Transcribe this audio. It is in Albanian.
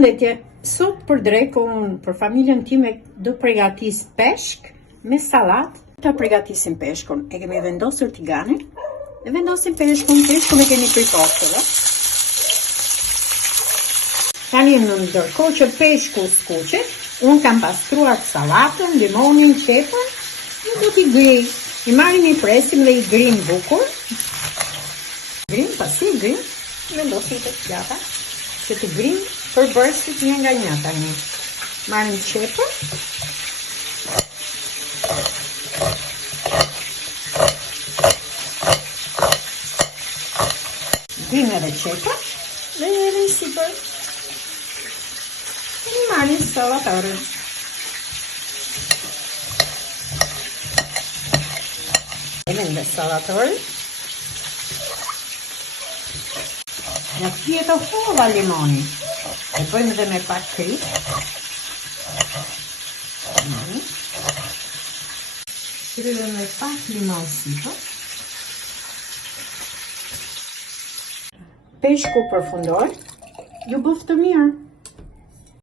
Përshëndetje, sot për drekun, për familjen time, do përgatis peshk me salat. Ta përgatisim peshkun, e kemi vendosur tiganin, e vendosim peshkun e kemi pripostër. Tani në ndërkohë që peshku skuqet, unë kam pastruar salatën, limonin, qepën, dhe do t'i gri. I marrim i presim dhe i grim bukur. Pasi grim, vendosim të pjata, që t'i grim për bërësit një nga një tani. Marrim qepën. Grim edhe qepën dhe edhe i sipër. Tani marrim sallatorën. Dhe sallatorën. Në tjetë hova limoni. E bëjmë dhe me pak krip. Shtrydhëm me pak limon sipër. Peshku përfundoi. Ju bëftë mirë.